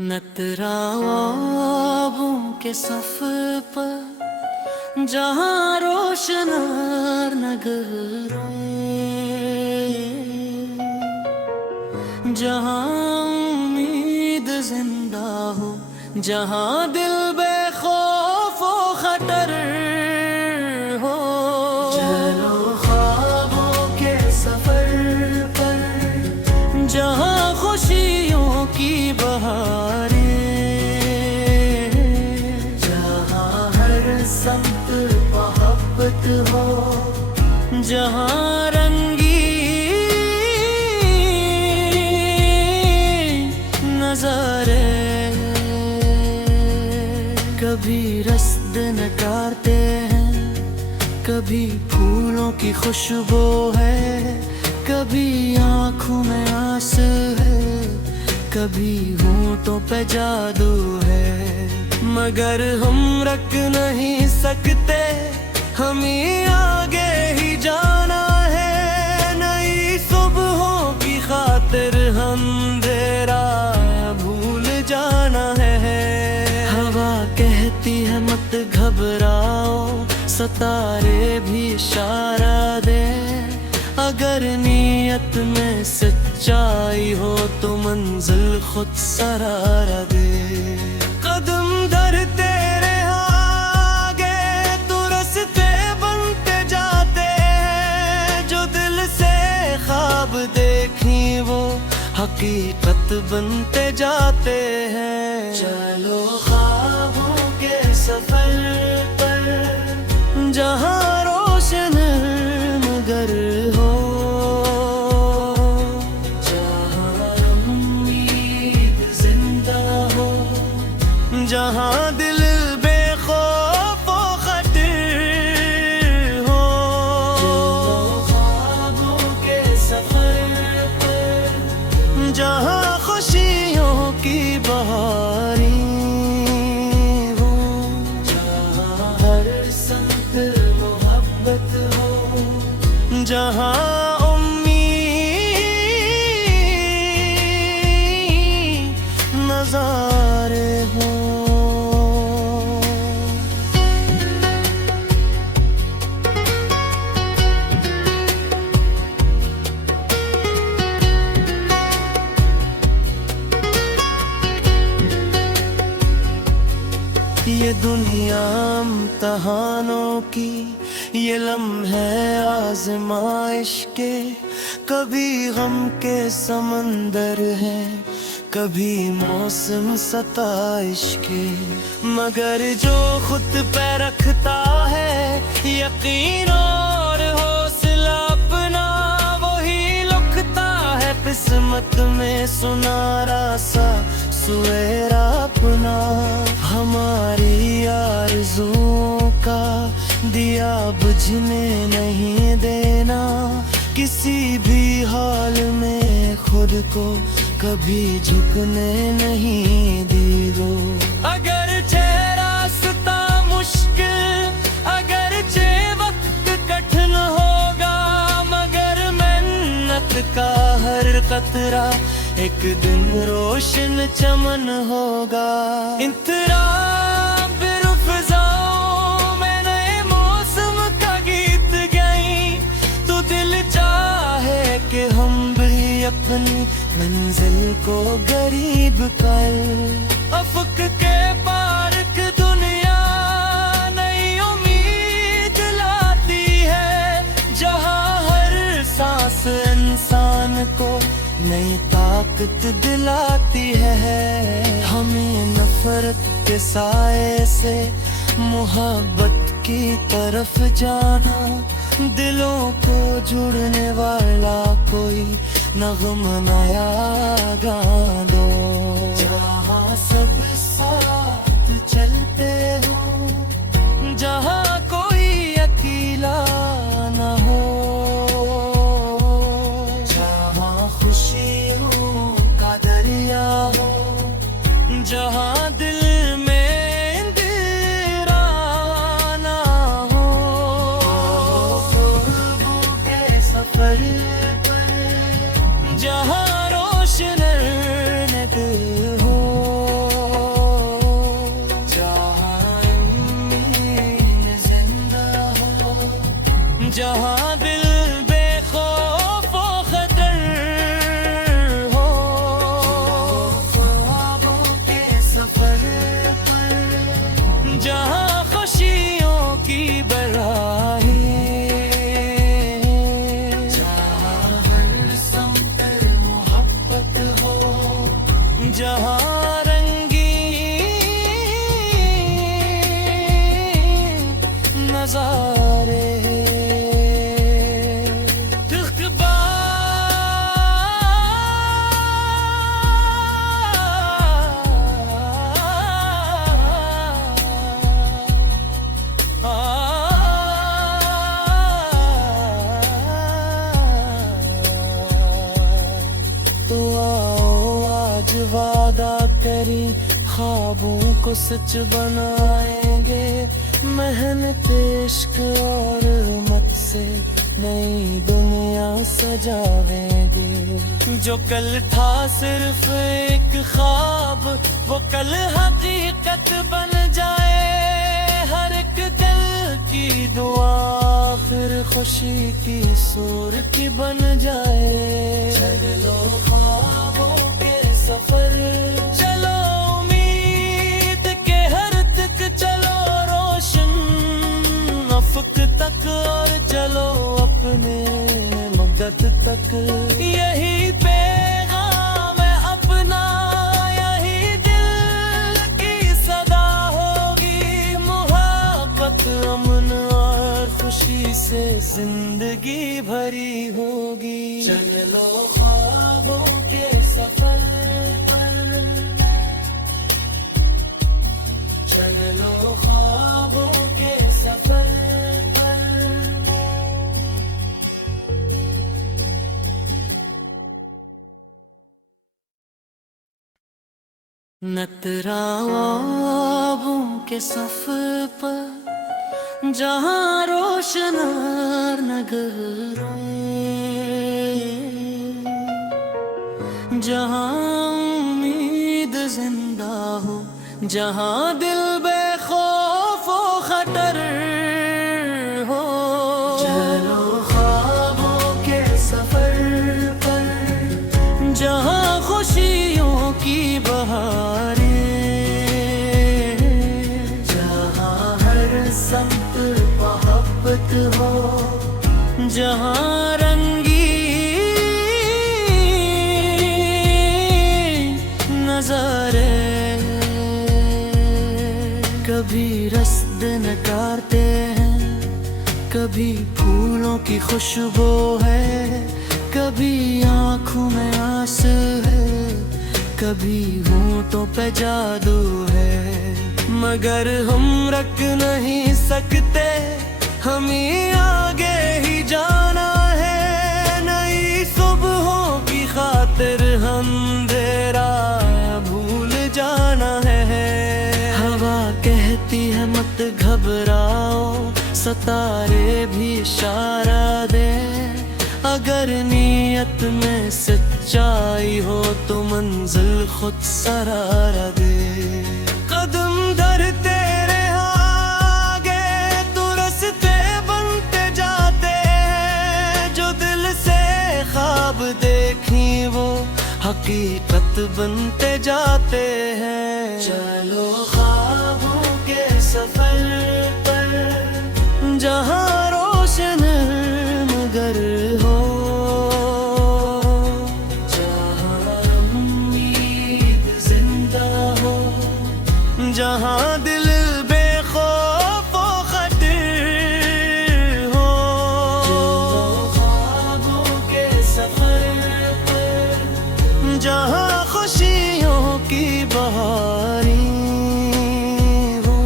नतराओं के सफ पर जहाँ रोशनार नगर जहाँ उम्मीद जिंदा हो, जहाँ दिल बेखौफ व खतर हो। चलो ख्वाबों के सफर पर जहाँ खुशियों की बहारें, जहाँ हर समत मोहब्बत हो, जहाँ नजारे। कभी रस्द नकारते हैं, कभी फूलों की खुशबू है, कभी आँखों में आंसू है, कभी होंठों पे जादू है। मगर हम रख नहीं सकते, हमें आगे ही जाना है। नई सुबहों की खातिर अंधेरा भूल जाना है। हवा कहती है मत घबराओ, सितारे भी इशारा दे। अगर नीयत में सच्चाई हो तो मंजिल खुद सरारा दे। कदम धरते रहे आगे तो रास्ते बनते जाते हैं। जो दिल से ख्वाब देखी वो हकीकत बनते जाते हैं। चलो ख्वाबों के सफर पर जहाँ रोशन मगर हो, जहाँ उम्मीद जिंदा हो, जहाँ दिल बेखौफ व खतर हो। ख्वाबों के सफर पर जहाँ खुशियों की बहारें हो, जहाँ हर संग मोहब्बत हो, जहाँ उम्मीद नजारे हो। ये दुनिया इम्तिहानों की, ये लम्हे आज़माइश के। कभी गम के समंदर है, कभी मौसम सताइश के। मगर जो खुद पे रखता है यकीन और हौसला अपना, वही लुकता है किस्मत में सुनहरा सा सवेरा अपना। हमारी आरज़ुओं का दिया बुझने नहीं देना, किसी भी हाल में खुद को कभी झुकने नहीं दी दो। अगर रास्ता मुश्किल, अगर वक्त कठिन होगा, मगर मेहनत का हर कतरा एक दिन रोशन चमन होगा। बेरुफ़ज़ाओं में नए मौसम का गीत गाई, तो दिल चाहे कि हम भी अपनी मंजिल को गरीब कर। अफ़क़ के पार की दुनिया नई उम्मीद लाती है, जहाँ हर सांस इंसान को नई ताकत दिलाती है। हमें नफरत के साए से मोहब्बत की तरफ जाना, दिलों को जुड़ने वाला कोई नग़्म नया गा दो। जहाँ सब साथ चलते हो, जहाँ कोई अकेला न हो, जहाँ खुशियों का दरिया हो, जहाँ दिल में अंधेरा ना हो। ख्वाबों के सफर पर जहाँ रोशन नगर हो। जहाँ रंगीन नजारे वादा करी ख्वाबों को सच बनाएंगे, मेहनत इश्क और हिम्मत से नई दुनिया सजावेंगे। जो कल था सिर्फ एक ख्वाब वो कल हकीकत बन जाए, हर एक दिल की दुआ फिर खुशी की सूरत बन जाए। चलो ख्वाबों सफर चलो उम्मीद के हर तक चलो रोशन अफक तक, और चलो अपने मकसद तक। यही पैगाम है अपना, यही दिल की सदा होगी, मोहब्बत अमन और खुशी से जिंदगी भरी होगी। चलो ख्वाबों के सफर चलो ख्वाबों के सफर पर। नतराओं के सफर पर जहाँ रोशन नगरों, जहाँ उम्मीद जिंदा हो, जहाँ दिल बेखौफ व खतर हो। चलो ख्वाबों के सफर पर जहाँ खुशियों की बहारें, जहाँ हर समत मोहब्बत हो, जहाँ रंगीन नजारे। कभी रस्द नकारते हैं, कभी फूलों की खुशबू है, कभी आँखों में आंसू है, कभी होंठों पे जादू है। मगर हम रख नहीं सकते, हमें आगे ही जाना है। नई सुबहों की खातिर अंधेरा भूल जाना है। कहती है मत घबराओ, सितारे भी इशारा दे, अगर नीयत में सच्चाई हो तो मंजिल खुद सरारा दे। कदम धरते रहे आगे तो रास्ते बनते जाते हैं, जो दिल से ख्वाब देखी वो हकीकत बनते जाते हैं। चलो ख्वाबों के सफर पर जहाँ रोशन मगर हो, जहाँ उम्मीद जिंदा हो, जहाँ दिल बेखौफ व खतर हो। चलो ख्वाबों के सफर पर जहाँ खुशियों की बहारी हो,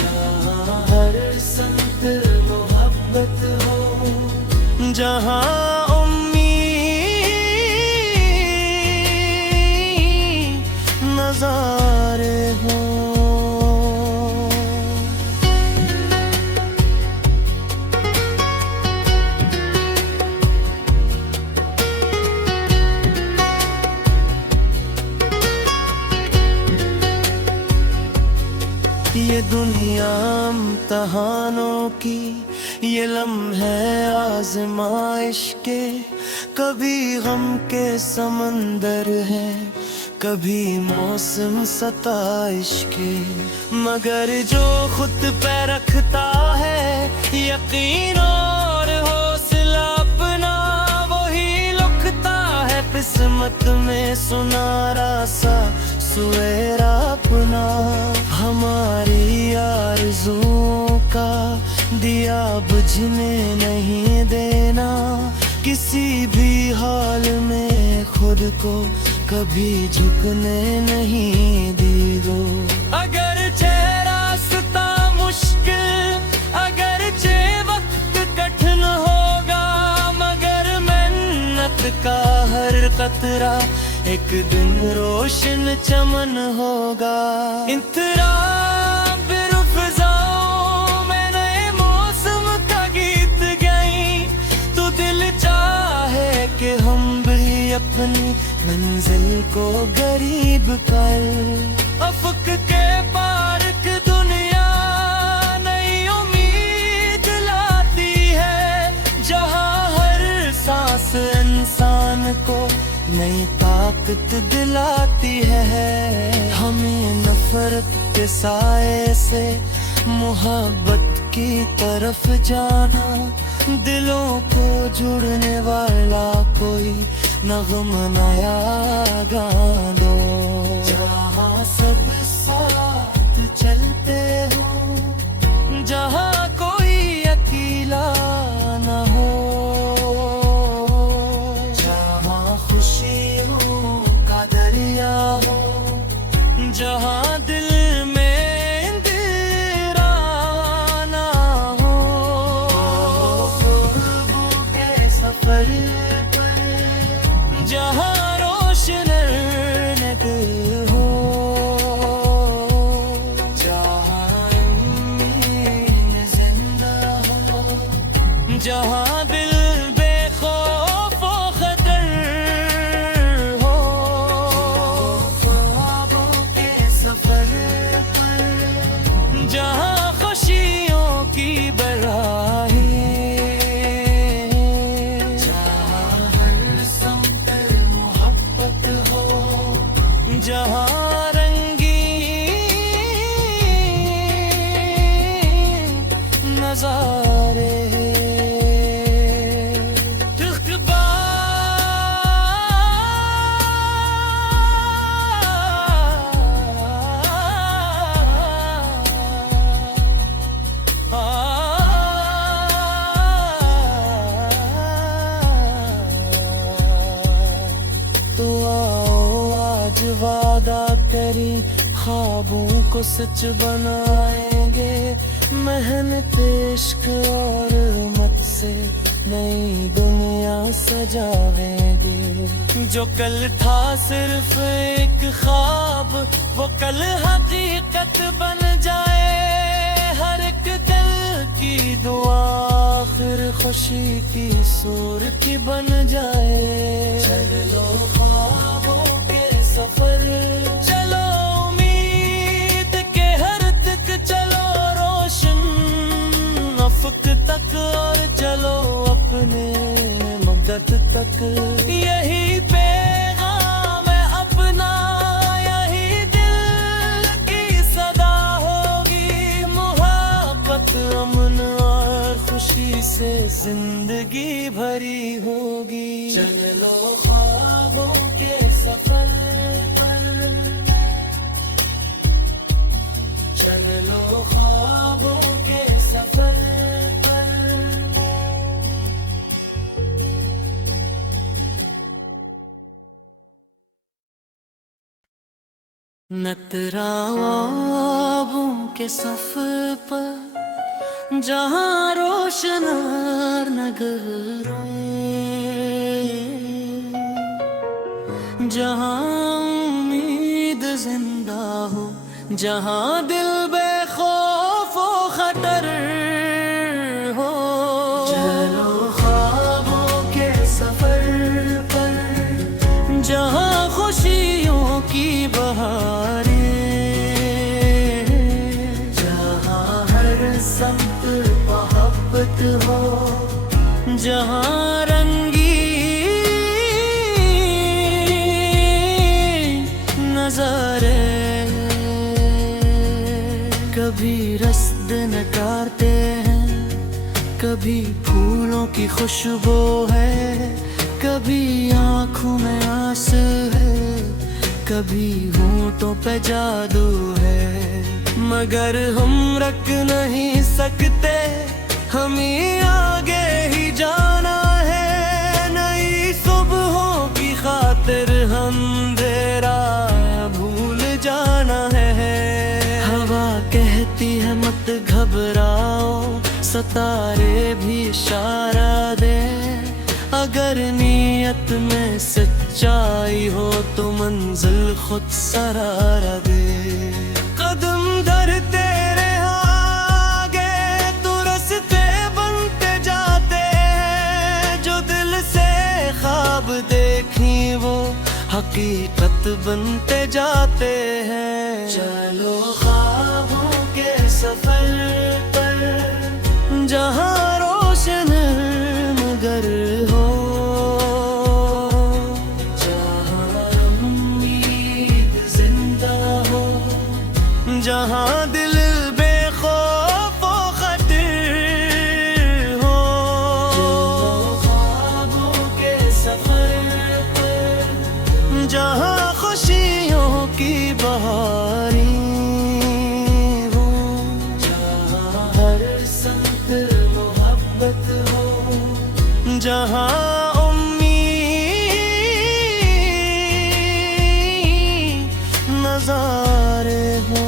जहाँ हर संत मोहब्बत हो, जहाँ उम्मीद नजारे हो। ये दुनिया इम्तिहानों की, ये लम्हे आज़माइश के, कभी गम के समंदर है, कभी मौसम सताइश के। मगर जो खुद पे रखता है यकीन और हौसला अपना, वही लुकता है किस्मत में सुनहरा सा सवेरा अपना, हमारी आरज़ुओं का दिया बुझने नहीं देना। किसी भी हाल में खुद को कभी झुकने नहीं दी दो। अगर रास्ता मुश्किल, अगर वक्त कठिन होगा, मगर मेहनत का हर कतरा एक दिन रोशन चमन होगा। फिजाओं में नए मौसम का गीत गाई, तो दिल चाहे कि हम भी अपनी मंजिल को गरीब कर। अफक के पार की दुनिया नई उम्मीद लाती है, जहाँ हर सांस इंसान को नई ताकत दिलाती है। हमें नफरत के साए से मोहब्बत की तरफ जाना, दिलों को जुड़ने वाला कोई नगम नया गा दो। जहाँ सब साथ चलते हो, जहाँ कोई अकेला न हो, जहाँ खुशियों का दरिया हो, जहाँ दिल में अंधेरा ना हो। ख्वाबों के सफर पर जहाँ रोशन रौनक हो, जहाँ उम्मीद जिंदा हो, जहाँ दिल बेखौफ व खतर हो। ख्वाबों के सफर पर जहाँ खुशियों की बराही, जहाँ हर समत मोहब्बत हो, जहाँ रंगीन नजारे। तो आओ आज वादा करी, ख्वाबों को सच बनाएंगे। मेहनत इश्क और हिम्मत से नई दुनिया सजाएंगे। जो कल था सिर्फ एक ख्वाब, वो कल हकीकत बन जाए। हर एक दिल की दुआ आखिर खुशी की सूरत बन जाए। चलो ख्वाबों के सफर, चलो उम्मीद के हर तक, चलो रोशन अफक तक, और चलो अपने मदद तक। यही पैगाम है अपना, यही दिल की सदा होगी। मोहब्बत अमन और खुशी से जिंदगी भरी होगी। चलो ख्वाबों के सफर पर, चलो ख्वाबों के सफर पर। नतराओं के सफर पर जहाँ रोशन नगरों, जहाँ उम्मीद जिंदा हो, जहाँ दिल बेखौफ व खतर हो। चलो ख्वाबों के सफर पर जहाँ खुशियों की बहारें, जहाँ हर समत मोहब्बत हो, जहाँ रंगीन नजारे। कभी रस्द नकारते हैं, कभी फूलों की खुशबू है, कभी आँखों में आंसू है, कभी होंठों पे जादू है, मगर हम रख नहीं सकते, हमें आगे ही जाना है। नई सुबहों की खातिर अंधेरा भूल जाना है। हवा कहती है मत घबराओ, सितारे भी इशारा दे, अगर नीयत में सच्चाई हो तो मंजिल खुद सरारा दे। कदम धरते रहे आगे तो रास्ते बनते जाते हैं, जो दिल से ख्वाब देखी वो हकीकत बनते जाते हैं। चलो ख्वाबों के सफर पर, जहाँ रोशन मगर हो, जहाँ उम्मीद जिंदा हो, जहाँ दिल बेखौफ व खतर हो। चलो ख्वाबों के सफर पर, जहाँ खुशियों की बहारी हो, जहाँ हर संग मोहब्बत हो, जहाँ नजारे हो।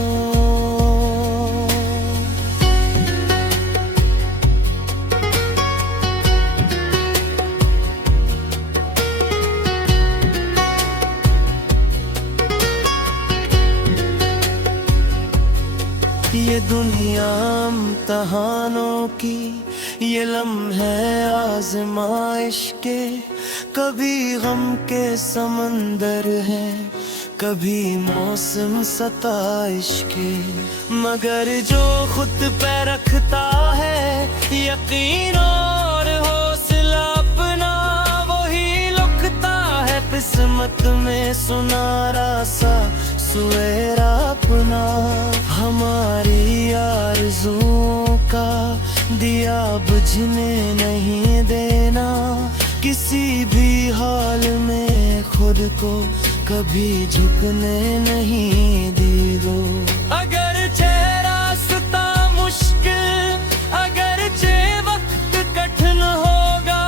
ये दुनिया इम्तिहानों की, ये लम्हे आज़माइश के, कभी गम के समंदर है, कभी मौसम सताइश के, मगर जो खुद पे रखता है यकीन और हौसला अपना, वही लुकता है किस्मत में सुनहरा सा सवेरा अपना। हमारी आरज़ुओं का दिया बुझने नहीं देना, किसी भी हाल में खुद को कभी झुकने नहीं दी दो। अगर रास्ता मुश्किल, अगर वक्त कठिन होगा,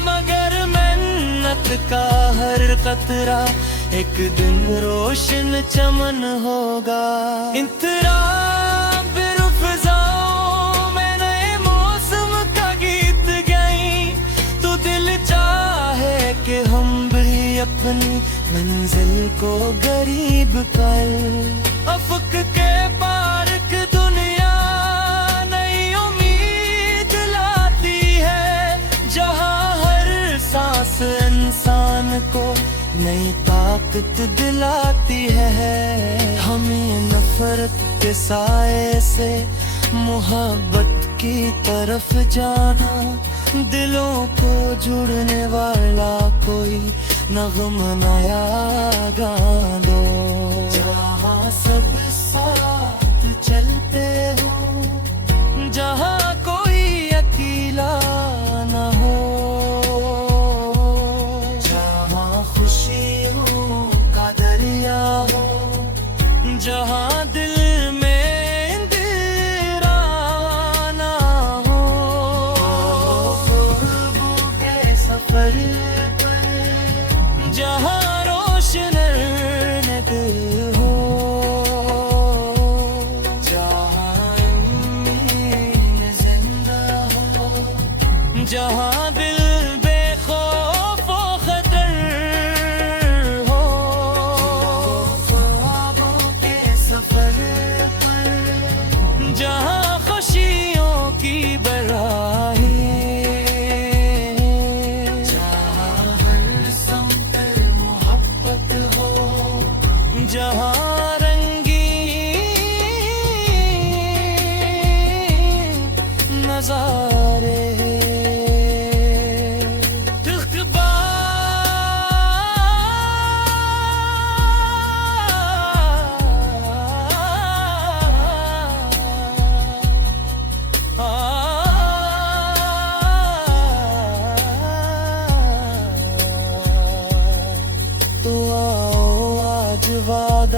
मगर मेहनत का हर कतरा एक दिन रोशन चमन होगा। इंतराम बिरुफ़ज़ाओं में नए मौसम का गीत गाएं, तो दिल चाहे कि हम भी अपनी मंजिल को गरीब कर। अफ़क़ के पार की दुनिया नई उम्मीद लाती है, जहाँ हर सांस इंसान को नई ताकत दिलाती है। हमें नफरत के साए से मोहब्बत की तरफ जाना, दिलों को जुड़ने वाला कोई नग़म नया गा दो। जहाँ सब साथ चलते हो, जहाँ कोई अकेला न हो, जहाँ खुशियों का दरिया हो, जहाँ दिल में इंदिरा ना हो। ख्वाबों के सफर पर, जहाँ रोशन नगर हो।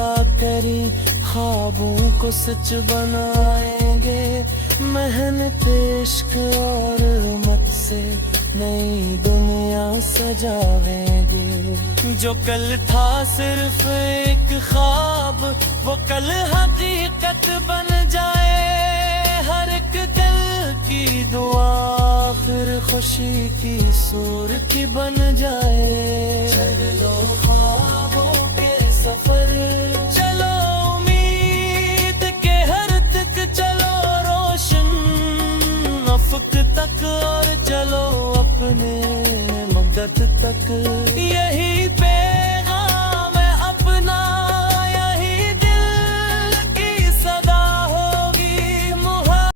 पूरा करी, ख्वाबों को सच बनाएंगे। मेहनत इश्क और हिम्मत से नई दुनिया सजावेंगे। जो कल था सिर्फ एक ख्वाब, वो कल हकीकत बन जाए। हर एक दिल की दुआ फिर खुशी की सूरत बन जाए। चलो ख्वाबों के सफर, चलो उम्मीद के हर तक, चलो रोशन अफक तक, और चलो अपने मकसद तक। यही पे